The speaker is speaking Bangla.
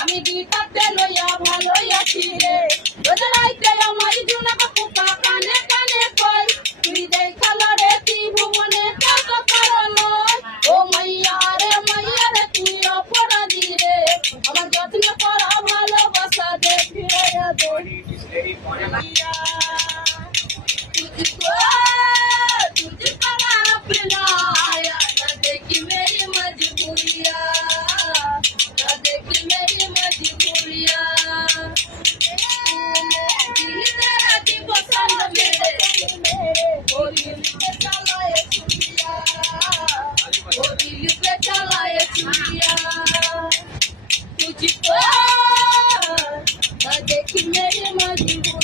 আমি দিতে লইয়া ভালোই আছি রে রাইতে আমার জুনাকে পোকা কানে কানে কই তুই দেখাল রে ত্রিভুবনে কত করলো ও মাইয়া রে তুই অপরাধী রে আমার যত্ন করা ভালোবাসা দে ফিরাইয়া দে तुझको अपना आया ना देखी मेरी मजबूरिया ना देखी मेरी मजबूरिया दिल तेरा दी पसंद मेरे ओ दिल पे चलाए चुड़िया ओ दिल पे चलाए चुड़िया तुझको ना देखी मेरी मजबूरिया